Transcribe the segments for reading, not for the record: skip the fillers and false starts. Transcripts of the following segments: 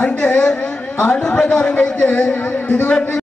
అంటే ఆర్డర్ ప్రకారంగా అయితే ఇదిగోండి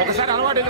ఒకసారి అలవాటు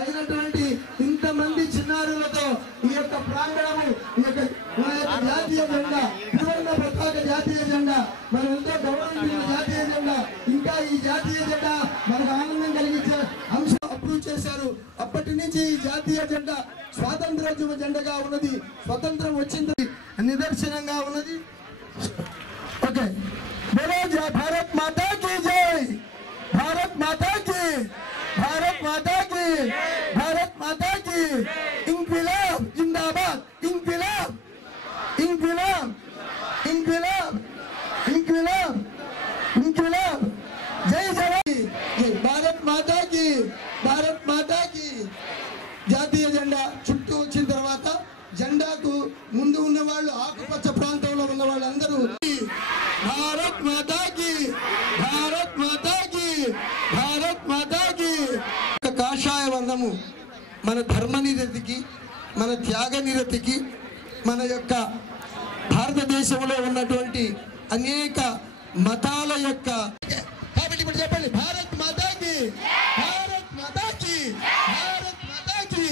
అయినటువంటి ఇంతమంది చిన్నారులతో ఈ యొక్క ప్రాంగణము ఈ యొక్క జాతీయ జెండా త్రివర్ణ పతాక జాతీయ జెండా మనం ఎంతో గౌరవించిన జాతీయ జెండా ఇంకా ఈ జాతీయ జెండా మనకు ఆనందం కలిగించే అంశం అప్రూవ్ చేశారు. అప్పటి నుంచి ఈ జాతీయ జెండా స్వాతంత్రోద్యమ జెండాగా ఉన్నది. స్వతంత్రం వచ్చింది నిదర్శనంగా ఉన్నది. ఓకే, బోలో భారత్ మాతా కీ జై, భారత్ మాతా కీ, भारत माता की, भारत माता की, इंकलाब जिंदाबाद, इंकलाब, इंकलाब, इंकलाब, इंकलाब, इंकलाब, जय जवान, भारत माता की, भारत माता की. జాతీయ జెండా చుట్టూ వచ్చిన తర్వాత జెండాకు ముందు ఉన్న వాళ్ళు ఆకుపచ్చ ప్రాంతంలో ఉన్న వాళ్ళందరూ భారత్ మాతా కీ, భారత్ మాతా కీ, భారత్ మాతా కీ. కాషాయ వర్ణము మన ధర్మ నిరతికి, మన త్యాగ నిరతికి, మన యొక్క భారతదేశంలో ఉన్నటువంటి అనేక మతాల యొక్క కాబట్టి ఇప్పుడు చెప్పండి, భారత్ మాతా కీ, భారత్ మాతా కీ, భారత్ మాతా కీ.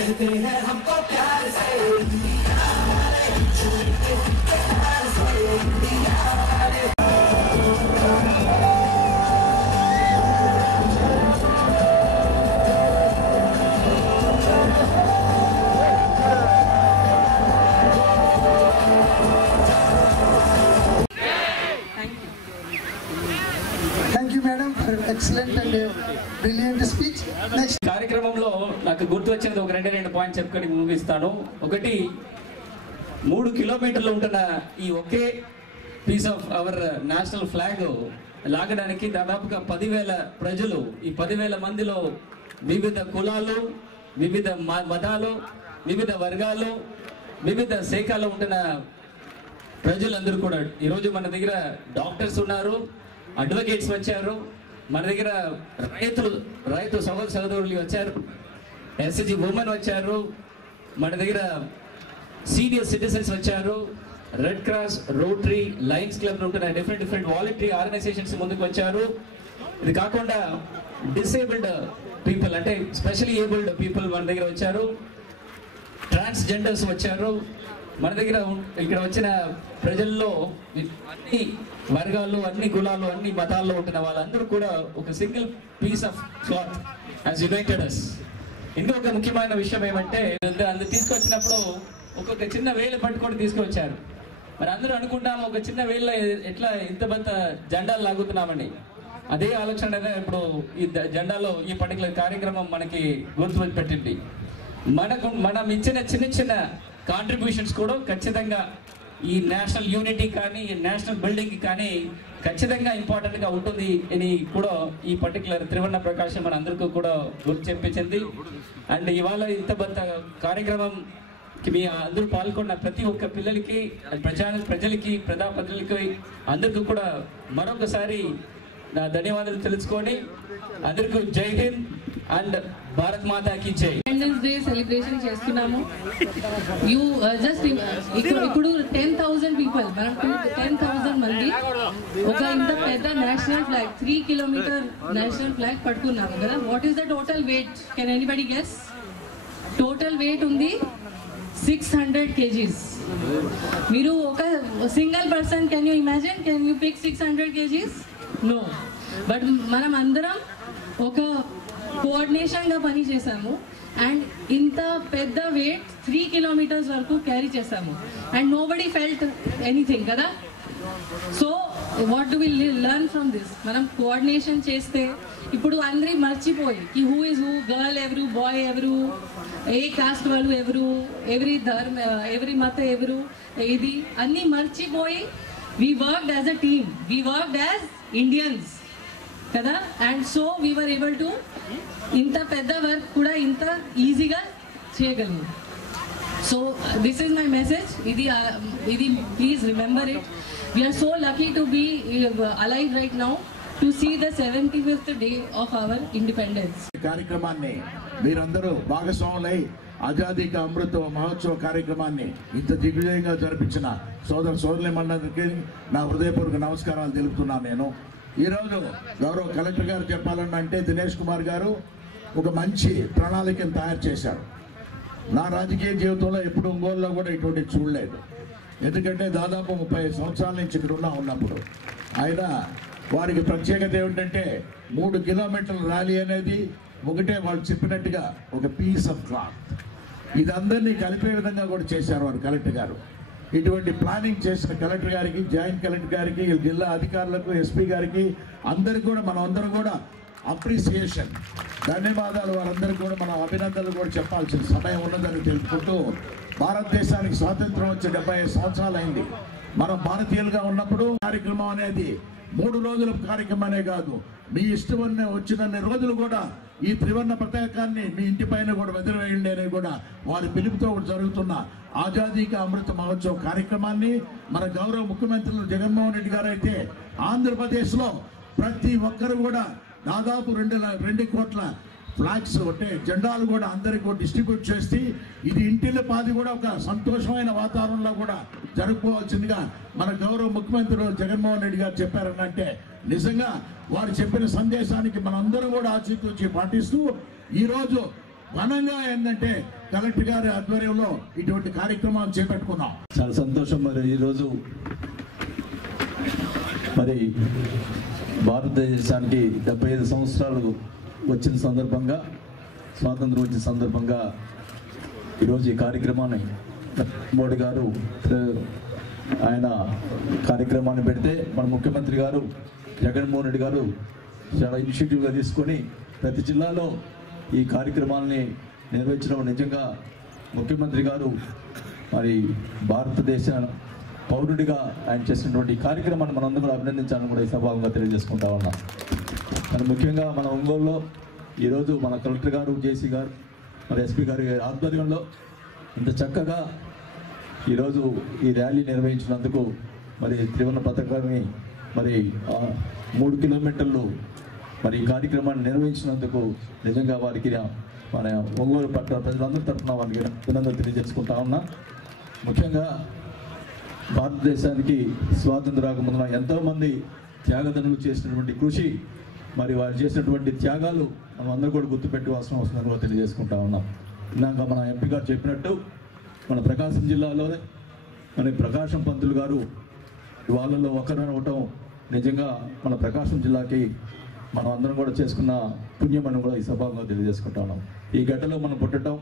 कहते हैं हमको प्यार से इंडिया वाले, छूटे प्यार से इंडिया वाले। Thank you, madam, for excellent and brilliant speech. Next. కార్యక్రమంలో నాకు గుర్తు వచ్చినది ఒక రెండు పాయింట్ చెప్పుకొని ముగిస్తాను. ఒకటి, 3 కిలోమీటర్లు ఉంటున్న ఈ ఒకే piece of our national flag లాగడానికి దాదాపుగా 10,000 ప్రజలు, ఈ 10,000 మందిలో వివిధ కులాలు, వివిధ మతాలు, వివిధ వర్గాలు, వివిధ శాఖల్లో ఉంటున్న ప్రజలందరూ కూడా ఈరోజు మన దగ్గర డాక్టర్స్ ఉన్నారు, అడ్వకేట్స్ వచ్చారు, మన దగ్గర రైతు సహోదరులు వచ్చారు, ఎస్సీ ఉమెన్ వచ్చారు, మన దగ్గర సీనియర్ సిటిజన్స్ వచ్చారు, red cross, rotary, Lions club ఉంటున్న డిఫరెంట్ వాలంటరీ ఆర్గనైజేషన్స్ ముందుకు వచ్చారు. ఇది కాకుండా డిసేబుల్డ్ పీపుల్ అంటే స్పెషల్లీ ఏబుల్డ్ పీపుల్ మన దగ్గర వచ్చారు, ట్రాన్స్జెండర్స్ వచ్చారు. మన దగ్గర ఇక్కడ వచ్చిన ప్రజల్లో అన్ని వర్గాలు, అన్ని కులాలు, అన్ని మతాల్లో ఉంటున్న వాళ్ళందరూ కూడా ఒక single piece of cloth as united us. ఇంకొక ముఖ్యమైన విషయం ఏమంటే, అందరు తీసుకొచ్చినప్పుడు ఒక్కొక్క చిన్న వేలు పట్టుకొని తీసుకొచ్చారు. మరి అందరూ అనుకుంటాము ఒక చిన్న వేళ్ళ ఎట్లా ఇంత పెద్ద జెండాలు లాగుతున్నామని. అదే ఆలోచన ఇప్పుడు ఈ జెండాలో ఈ పర్టికులర్ కార్యక్రమం మనకి గుర్తు పెట్టింది. మనం ఇచ్చిన చిన్న కాంట్రిబ్యూషన్స్ కూడా ఖచ్చితంగా ఈ నేషనల్ యూనిటీ కానీ, ఈ నేషనల్ బిల్డింగ్ కానీ ఖచ్చితంగా ఇంపార్టెంట్గా ఉంటుంది అని కూడా ఈ పర్టికులర్ త్రివర్ణ ప్రకాశం మన అందరికీ కూడా గుర్తు చెప్పించింది. అండ్ ఇవాళ ఇంత పెద్ద కార్యక్రమం మీ అందరూ పాల్గొన్న ప్రతి ఒక్క పిల్లలకి, ప్రజలకి, ప్రజలకి అందరికీ కూడా మరొకసారి నా ధన్యవాదాలు తెలుసుకొని అందరికీ జై హింద్ అండ్ భారత్ మాతా కి జై. ఇండిపెండెన్స్ డే సెలబ్రేషన్ చేస్తున్నాము. యూ జస్ట్ ఇప్పుడు 10,000 పీపుల్, మనం 10,000 మంది ఒక ఇంత పెద్ద national flag, 3 kilometer national flag పట్టుకున్నాము కదా. What is the total weight? Can anybody guess? Total weight ఉంది 600 kgs. మీరు ఒక single person, can you imagine? Can you pick 600 kgs? No. But మనం అందరం ఒక కోఆర్డినేషన్గా పని చేసాము అండ్ ఇంత పెద్ద వెయిట్ 3 kilometers వరకు క్యారీ చేసాము and no body felt anything కదా. So what do we learn from this? మనం కోఆర్డినేషన్ చేస్తే ఇప్పుడు అందరి మర్చిపోయి కి హూ ఇస్ హూ, గర్ల్ ఎవరు, బాయ్ ఎవరు, ఏ కాస్ట్ వాళ్ళు ఎవరు, ఎవరి మత ఎవరు, ఇది అన్నీ మర్చిపోయి we worked as a team, we worked as Indians kada, and so we were able to inta pedda work kuda inta easy ga cheyagalamu. So this is my message. Idi please remember it. We are so lucky to be alive right now to see the 75th day of our independence. కార్యక్రమాన్ని మీరందరూ భాగస్వాములై ఆజాదీ కా అమృత మహోత్సవ కార్యక్రమాన్ని ఇంత దిగ్విజయంగా జరిపించిన సోదరులందరికీ నా హృదయపూర్వక నమస్కారాలు తెలుపుతున్నాను. నేను ఈరోజు గౌరవ కలెక్టర్ గారు చెప్పాలంటే దినేష్ కుమార్ గారు ఒక మంచి ప్రణాళికను తయారు చేశారు. నా రాజకీయ జీవితంలో ఎప్పుడు ఒంగోలులో కూడా ఇటువంటి చూడలేదు. ఎందుకంటే దాదాపు 30 సంవత్సరాల నుంచి ఇక్కడ ఉన్నప్పుడు ఆయన వారికి ప్రత్యేకత ఏమిటంటే 3 కిలోమీటర్ల ర్యాలీ అనేది ఒకటే, వాళ్ళు చెప్పినట్టుగా ఒక పీస్ ఆఫ్ క్లాత్. ఇది అందరినీ కలిపే విధంగా కూడా చేశారు వారు కలెక్టర్ గారు. ఇటువంటి ప్లానింగ్ చేసిన కలెక్టర్ గారికి, జాయింట్ కలెక్టర్ గారికి, జిల్లా అధికారులకు, ఎస్పీ గారికి అందరికీ కూడా మనం అందరం కూడా అప్రిసియేషన్, ధన్యవాదాలు. వారందరికీ కూడా మనం అభినందనలు కూడా చెప్పాల్సిన సమయం ఉన్నదని తెలుపుకుంటూ, భారతదేశానికి స్వాతంత్రం వచ్చి 75 సంవత్సరాలు అయింది. మనం భారతీయులుగా ఉన్నప్పుడు కార్యక్రమం అనేది 3 రోజుల కార్యక్రమమే కాదు, మీ ఇష్టం వచ్చినన్ని రోజులు కూడా ఈ త్రివర్ణ పతాకాన్ని మీ ఇంటి పైన కూడా ఎదురవేయండి అనేది కూడా వారి పిలుపుతో జరుగుతున్న ఆజాదీ కా అమృత మహోత్సవ కార్యక్రమాన్ని మన గౌరవ ముఖ్యమంత్రులు జగన్మోహన్ రెడ్డి గారు అయితే ఆంధ్రప్రదేశ్లో ప్రతి ఒక్కరు కూడా దాదాపు 2 కోట్ల ఫ్లాగ్స్ అంటే జెండాలు కూడా అందరికీ కూడా డిస్ట్రిబ్యూట్ చేసి ఇది ఇంటిలో పాది కూడా ఒక సంతోషమైన వాతావరణంలో కూడా జరుపుకోవాల్సిందిగా మన గౌరవ ముఖ్యమంత్రి జగన్మోహన్ రెడ్డి గారు చెప్పారనంటే నిజంగా వారు చెప్పిన సందేశానికి మనందరం కూడా ఆచితూచి పాటిస్తూ ఈరోజు ఘనంగా ఏంటంటే కలెక్టర్ గారి ఆధ్వర్యంలో ఇటువంటి కార్యక్రమాలు చేపట్టుకున్నాం. చాలా సంతోషం. మరి ఈరోజు మరి భారతదేశానికి 75 సంవత్సరాలు వచ్చిన సందర్భంగా, స్వాతంత్రం వచ్చిన సందర్భంగా ఈరోజు ఈ కార్యక్రమాన్ని మోడీ గారు ఆయన కార్యక్రమాన్ని పెడితే మన ముఖ్యమంత్రి గారు జగన్మోహన్ రెడ్డి గారు చాలా ఇనిషియేటివ్గా తీసుకొని ప్రతి జిల్లాలో ఈ కార్యక్రమాలని నిర్వహించడం నిజంగా ముఖ్యమంత్రి గారు మరి భారతదేశ పౌరుడిగా ఆయన చేసినటువంటి కార్యక్రమాన్ని మనందరం కూడా అభినందించాలని కూడా ఈ సభాగంగా తెలియజేసుకుంటా ఉన్నాం. మరి ముఖ్యంగా మన ఒంగోలులో ఈరోజు మన కలెక్టర్ గారు, జేసీ గారు, మరి ఎస్పీ గారి ఆధ్వర్యంలో ఇంత చక్కగా ఈరోజు ఈ ర్యాలీ నిర్వహించినందుకు మరి త్రివర్ణ పతాకాన్ని మరి 3 కిలోమీటర్లు మరి ఈ కార్యక్రమాన్ని నిర్వహించినందుకు నిజంగా వారికి మన ఒంగోలు పట్ల ప్రజలందరి తరఫున వారికి అభినందనలు తెలియజేసుకుంటా ఉన్నా. ముఖ్యంగా భారతదేశానికి స్వాతంత్రం రాకముందున ఎంతోమంది త్యాగదనులు చేసినటువంటి కృషి, మరి వారు చేసినటువంటి త్యాగాలు మనం అందరూ కూడా గుర్తుపెట్టుకోవాల్సిన అవసరం కూడా తెలియజేసుకుంటా ఉన్నాం. ఇందాక మన ఎంపీ గారు చెప్పినట్టు మన ప్రకాశం జిల్లాలోనే మన ప్రకాశం పంతులు గారు వాళ్ళలో ఒకరనవటం నిజంగా మన ప్రకాశం జిల్లాకి మనం అందరం కూడా చేసుకున్న పుణ్యం అని కూడా ఈ సభలో తెలియజేసుకుంటా ఉన్నాం. ఈ గడ్డలో మనం పుట్టడం,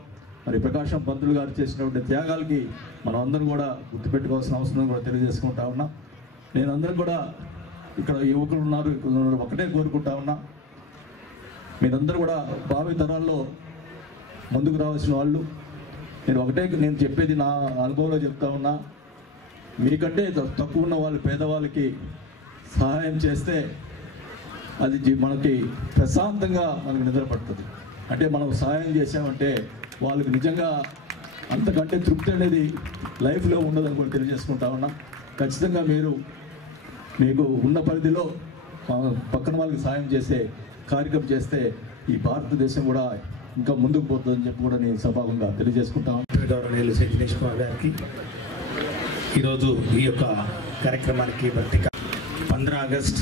మరి ప్రకాశం పంతులు గారు చేసినటువంటి త్యాగాలకి మనం అందరం కూడా గుర్తుపెట్టుకోవాల్సిన అవసరం కూడా తెలియజేసుకుంటా ఉన్నాం. నేను అందరం కూడా ఇక్కడ యువకులు ఉన్నారు, ఒకటే కోరుకుంటా ఉన్నా, మీరందరూ కూడా భావి తరాల్లో ముందుకు రావాల్సిన వాళ్ళు. నేను చెప్పేది నా అనుభవంలో చెప్తా ఉన్నా, మీకంటే తక్కువ ఉన్న వాళ్ళు పేదవాళ్ళకి సహాయం చేస్తే అది మనకి ప్రశాంతంగా మనకు నిద్ర పడుతుంది. అంటే మనం సహాయం చేసామంటే వాళ్ళకి నిజంగా అంతకంటే తృప్తి అనేది లైఫ్లో ఉండదని కూడా తెలియజేసుకుంటా ఉన్నా. ఖచ్చితంగా మీకు ఉన్న పరిధిలో పక్కన వాళ్ళకి సహాయం చేసే కార్యక్రమం చేస్తే ఈ భారతదేశం కూడా ఇంకా ముందుకు పోతుందని చెప్పి కూడా నేను సభాగంగా తెలియజేసుకుంటాను. గౌరవనీయులు శ్రీ దినేష్ కుమార్ గారికి ఈరోజు ఈ యొక్క కార్యక్రమానికి ప్రత్యేక 15 ఆగస్ట్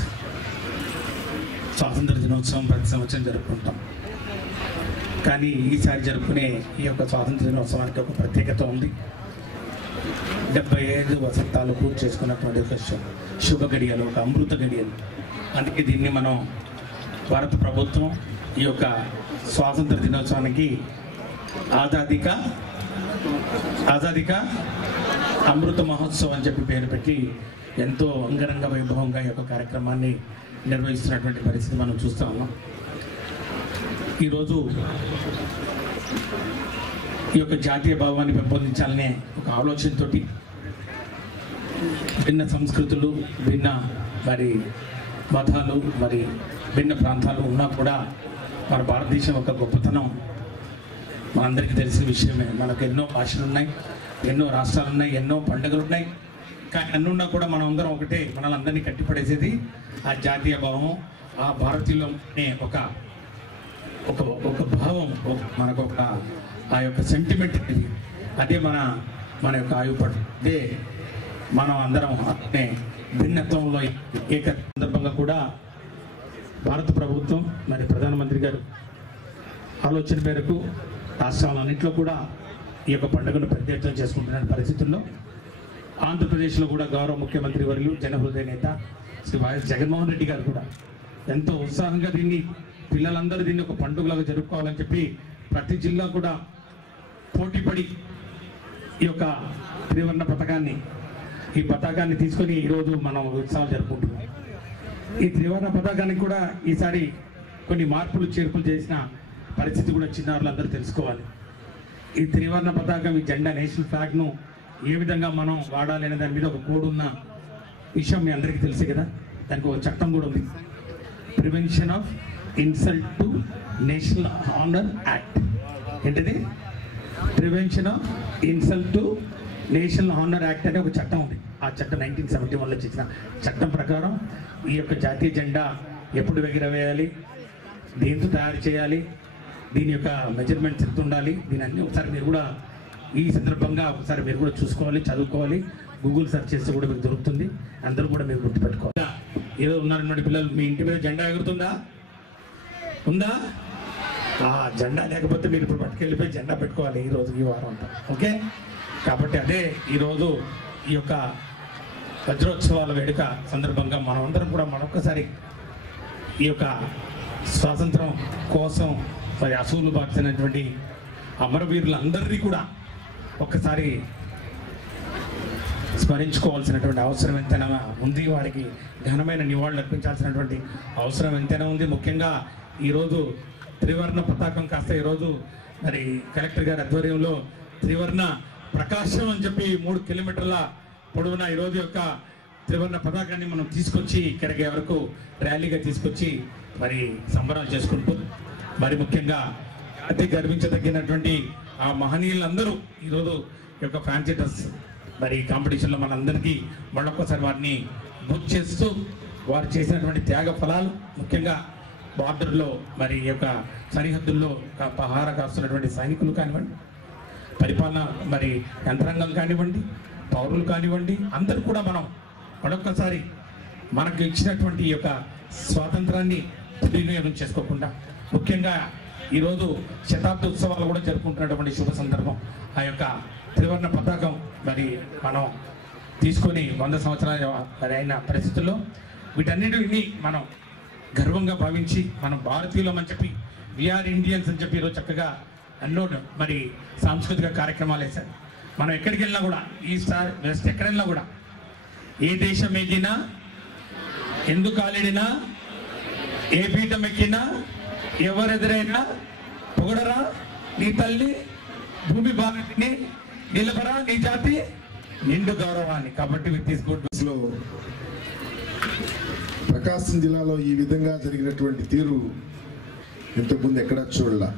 స్వాతంత్ర దినోత్సవం ప్రతి సంవత్సరం జరుపుకుంటాం. కానీ ఈసారి జరుపుకునే ఈ యొక్క స్వాతంత్ర దినోత్సవానికి ఒక ప్రత్యేకత ఉంది. 75 వసంతాలు పూర్తి చేసుకున్నటువంటి ఒక శుభ గడియలు, ఒక అమృత గడియలు. అందుకే దీన్ని మనం భారత ప్రభుత్వం ఈ యొక్క స్వాతంత్ర దినోత్సవానికి ఆజాదీ కా అమృత మహోత్సవం అని చెప్పి పేరు పెట్టి ఎంతో అంగరంగ వైభవంగా ఈ యొక్క కార్యక్రమాన్ని నిర్వహిస్తున్నటువంటి పరిస్థితి మనం చూస్తూ ఉన్నాం. ఈరోజు ఈ యొక్క జాతీయ భావాన్ని పెంపొందించాలనే ఒక ఆలోచనతో భిన్న సంస్కృతులు, భిన్న మరి మతాలు, మరి భిన్న ప్రాంతాలు ఉన్నా కూడా మన భారతదేశం ఒక గొప్పతనం మనందరికీ తెలిసిన విషయమే. మనకు ఎన్నో భాషలు ఉన్నాయి, ఎన్నో రాష్ట్రాలు ఉన్నాయి, ఎన్నో పండుగలు ఉన్నాయి. కానీ అన్నీ ఉన్నా కూడా మనం అందరం ఒకటే, మనల్ని అందరినీ కట్టిపడేసేది ఆ జాతీయ భావం, ఆ భారతీయులనే ఒక భావం, మనకు ఒక ఆ యొక్క సెంటిమెంట్ అనేది. అదే మన యొక్క ఆయుపడు. అదే మనం అందరం అనే భిన్నత్వంలో ఏక సందర్భంగా కూడా భారత ప్రభుత్వం మరి ప్రధానమంత్రి గారు ఆలోచన మేరకు రాష్ట్రాలన్నింటిలో కూడా ఈ యొక్క పండుగను పెద్ద ఎత్తున చేసుకుంటున్న పరిస్థితుల్లో ఆంధ్రప్రదేశ్లో కూడా గౌరవ ముఖ్యమంత్రి వర్యులు, జనహృదయ నేత శ్రీ వైఎస్ జగన్మోహన్ రెడ్డి గారు కూడా ఎంతో ఉత్సాహంగా పిల్లలందరూ దీన్ని ఒక పండుగలాగా జరుపుకోవాలని చెప్పి ప్రతి జిల్లా కూడా పోటీపడి ఈ యొక్క త్రివర్ణ పతాకాన్ని తీసుకొని ఈరోజు మనం ఉత్సవాలు జరుపుకుంటున్నాం. ఈ త్రివర్ణ పతాకానికి కూడా ఈసారి కొన్ని మార్పులు చేర్పులు చేసిన పరిస్థితి కూడా చిన్నారులందరూ తెలుసుకోవాలి. ఈ త్రివర్ణ పతాకం, ఈ జెండా, నేషనల్ ఫ్లాగ్ను ఏ విధంగా మనం వాడాలి అనే దాని మీద ఒక కోడ్ ఉన్న విషయం మీ అందరికీ తెలుసు కదా. దానికి ఒక చట్టం కూడా ఉంది, prevention of insult to national honour act. ఏంటిది? Prevention of insult to national honour act అనే ఒక చట్టం ఉంది. ఆ చట్టం 1971లో చేసిన చట్టం ప్రకారం ఈ యొక్క జాతీయ జెండా ఎప్పుడు ఎగురవేయాలి, దేంతో తయారు చేయాలి, దీని యొక్క మెజర్మెంట్స్ ఎంత ఉండాలి, దీని అన్ని ఒకసారి మీరు కూడా ఈ సందర్భంగా ఒకసారి మీరు కూడా చూసుకోవాలి, చదువుకోవాలి. గూగుల్ సెర్చ్ చేస్తే కూడా మీకు దొరుకుతుంది. అందరూ కూడా మీరు గుర్తుపెట్టుకోవాలి. ఏదో ఉన్నారన్నమాట పిల్లలు, మీ ఇంటి మీద జెండా ఎగురుతుందా? ఉందా? ఆ జెండా లేకపోతే మీరు ఇప్పుడు పట్టుకెళ్ళిపోయి జెండా పెట్టుకోవాలి ఈరోజు ఈ వారం అంతా. ఓకే, కాబట్టి అదే ఈరోజు ఈ యొక్క వజ్రోత్సవాల వేడుక సందర్భంగా మనమందరం కూడా మరొకసారి ఈ యొక్క స్వాతంత్రం కోసం మరి అసూలు బార్చినటువంటి అమరవీరులందరినీ కూడా ఒక్కసారి స్మరించుకోవాల్సినటువంటి అవసరం ఎంతైనా ఉంది. వారికి ఘనమైన నివాళులు అర్పించాల్సినటువంటి అవసరం ఎంతైనా ఉంది. ముఖ్యంగా ఈరోజు త్రివర్ణ పతాకం కాస్త ఈరోజు మరి కలెక్టర్ గారి ఆధ్వర్యంలో త్రివర్ణ ప్రకాశం అని చెప్పి 3 కిలోమీటర్ల పొడవున ఈరోజు యొక్క త్రివర్ణ పతాకాన్ని మనం తీసుకొచ్చి ఇక్కడికి వరకు ర్యాలీగా తీసుకొచ్చి మరి సంబరాలు చేసుకుంటూ మరి ముఖ్యంగా అతి గర్వించదగినటువంటి ఆ మహనీయులందరూ ఈరోజు ఈ యొక్క ఫ్యాన్సీ డ్రెస్ మరి కాంపిటీషన్లో మనందరికీ మళ్ళొక్కసారి వారిని గుర్తు చేస్తూ వారు చేసినటువంటి త్యాగ ఫలాలు, ముఖ్యంగా బార్డర్లో మరి ఈ యొక్క సరిహద్దుల్లో పహార కాస్తున్నటువంటి సైనికులు కానివ్వండి, పరిపాలన మరి యంత్రాంగం కానివ్వండి, పౌరులు కానివ్వండి, అందరూ కూడా మనం మరొక్కసారి మనకు ఇచ్చినటువంటి ఈ యొక్క స్వాతంత్రాన్ని దుర్వినియోగం చేసుకోకుండా, ముఖ్యంగా ఈరోజు శతాబ్ద ఉత్సవాలు కూడా జరుపుకుంటున్నటువంటి శుభ సందర్భం. ఆ యొక్క త్రివర్ణ పతాకం మరి మనం తీసుకొని 100 సంవత్సరాలు మరి అయిన పరిస్థితుల్లో వీటన్నిటిని మనం గర్వంగా భావించి మనం భారతీయులం అని చెప్పి వీఆర్ ఇండియన్స్ అని చెప్పి ఈరోజు చక్కగా ఎన్నో మరి సాంస్కృతిక కార్యక్రమాలు వేశారు. మనం ఎక్కడికి వెళ్ళినా కూడా ఈస్ట్ వెస్ట్ ఎక్కడ వెళ్ళినా కూడా ఏ దేశం ఎక్కినా, ఎందుకు కాలిడినా, ఏ పీఠం ఎక్కినా, ఎవరెదురైనా పొగడరా నీ తల్లి భూమి భారతిని, నిలబరా నీ జాతి నిండు గౌరవాన్ని. కాబట్టి విత్ దిస్ గుడ్ లో ప్రకాశం జిల్లాలో ఈ విధంగా జరిగినటువంటి తీరు ఇంతకుముందు ఎక్కడా చూడలా.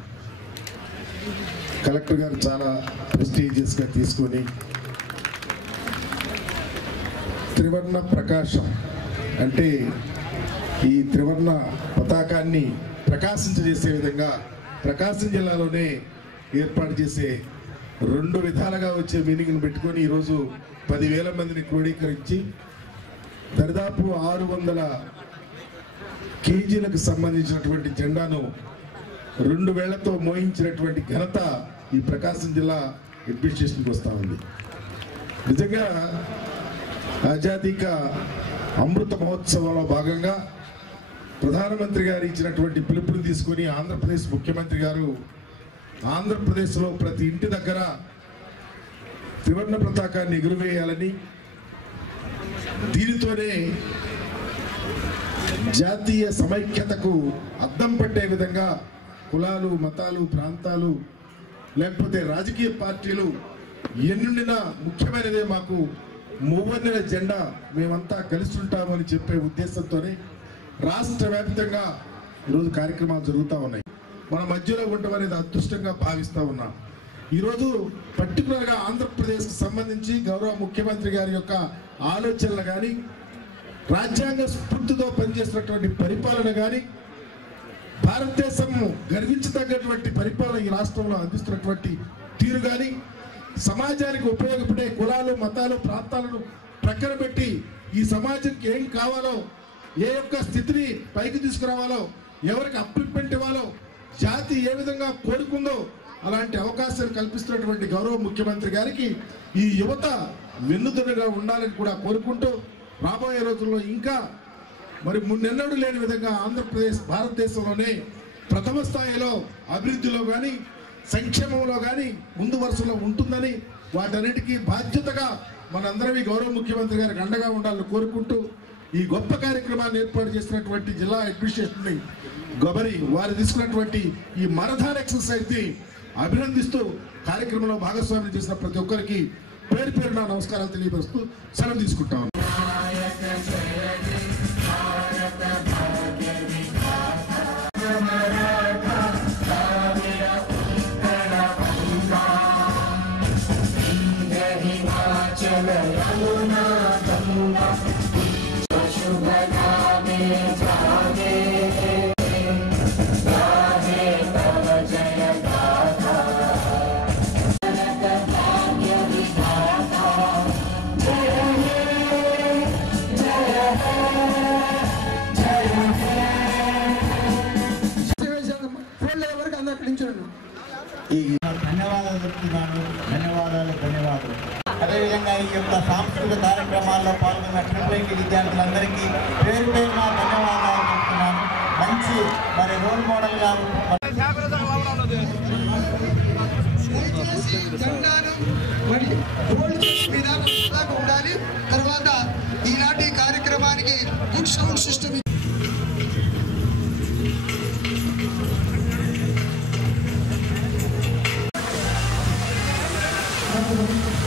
కలెక్టర్ గారు చాలా ప్రెస్టీజియస్గా తీసుకొని త్రివర్ణ ప్రకాశం అంటే ఈ త్రివర్ణ పతాకాన్ని ప్రకాశించజేసే విధంగా ప్రకాశం జిల్లాలోనే ఏర్పాటు చేసే 2 విధాలుగా వచ్చే మీనింగ్ని పెట్టుకొని ఈరోజు 10,000 మందిని క్రోడీకరించి దరిదాపు 600 కేజీలకు సంబంధించినటువంటి జెండాను 2 వేళ్లతో మోయించినటువంటి ఘనత ఈ ప్రకాశం జిల్లా అడ్మినిస్ట్రేషన్కి వస్తూ ఉంది. నిజంగా ఆజాదీ కా అమృత మహోత్సవంలో భాగంగా ప్రధానమంత్రి గారు ఇచ్చినటువంటి పిలుపుని తీసుకొని ఆంధ్రప్రదేశ్ ముఖ్యమంత్రి గారు ఆంధ్రప్రదేశ్లో ప్రతి ఇంటి దగ్గర త్రివర్ణ పతాకాన్ని ఎగురవేయాలని, దీనితోనే జాతీయ సమైక్యతకు అద్దం పట్టే విధంగా కులాలు, మతాలు, ప్రాంతాలు లేకపోతే రాజకీయ పార్టీలు ఎన్నుండినా ముఖ్యమైనదే మాకు మూవర్ణెల జెండా, మేమంతా కలిసి ఉంటామని చెప్పే ఉద్దేశంతోనే రాష్ట్ర వ్యాప్తంగా ఈరోజు కార్యక్రమాలు జరుగుతూ ఉన్నాయి. మన మధ్యలో ఉండటం అనేది అదృష్టంగా భావిస్తూ ఉన్నాం. ఈరోజు పర్టికులర్గా ఆంధ్రప్రదేశ్కి సంబంధించి గౌరవ ముఖ్యమంత్రి గారి యొక్క ఆలోచనలు కానీ, రాజ్యాంగ స్ఫూర్తితో పనిచేసినటువంటి పరిపాలన కానీ, భారతదేశం గర్వించదగ్గటువంటి పరిపాలన ఈ రాష్ట్రంలో అందిస్తున్నటువంటి తీరు కానీ, సమాజానికి ఉపయోగపడే కులాలు, మతాలు, ప్రాంతాలను ప్రక్కన పెట్టి ఈ సమాజంకి ఏం కావాలో, ఏ యొక్క స్థితిని పైకి తీసుకురావాలో, ఎవరికి అప్లిప్మెంట్ ఇవ్వాలో, జాతి ఏ విధంగా కోరుకుందో అలాంటి అవకాశాలు కల్పిస్తున్నటువంటి గౌరవ ముఖ్యమంత్రి గారికి ఈ యువత వెన్నుదన్నుగా ఉండాలని కూడా కోరుకుంటూ, రాబోయే రోజుల్లో ఇంకా మరి మున్నెన్నడూ లేని విధంగా ఆంధ్రప్రదేశ్ భారతదేశంలోనే ప్రథమ స్థాయిలో అభివృద్ధిలో కానీ, సంక్షేమంలో కానీ ముందు వరుసలో ఉంటుందని, వాటన్నిటికీ బాధ్యతగా మనందరం గౌరవ ముఖ్యమంత్రి గారికి అండగా ఉండాలని కోరుకుంటూ, ఈ గొప్ప కార్యక్రమాన్ని ఏర్పాటు చేసినటువంటి జిల్లా అడ్మినిస్ట్రేషన్ని గొబరి వారు తీసుకున్నటువంటి ఈ మారథాన్ ఎక్సర్సైజ్ని అభినందిస్తూ కార్యక్రమంలో భాగస్వామ్యం చేసిన ప్రతి ఒక్కరికి పేరు పేరున నమస్కారాలు తెలియపరుస్తూ సెలవు తీసుకుంటాం. जय ఈ ధన్యవాదాలు చెప్తున్నాను. ధన్యవాదాలు. అదేవిధంగా ఈ యొక్క సాంస్కృతిక కార్యక్రమాల్లో పాల్గొన్న ట్రిపుల్ విద్యార్థులందరికీ పేరు పేరున ధన్యవాదాలు చెప్తున్నాను. మంచి మరి రోల్ మోడల్గా ఉండాలి. తర్వాత ఈనాటి కార్యక్రమానికి good sound system Thank you.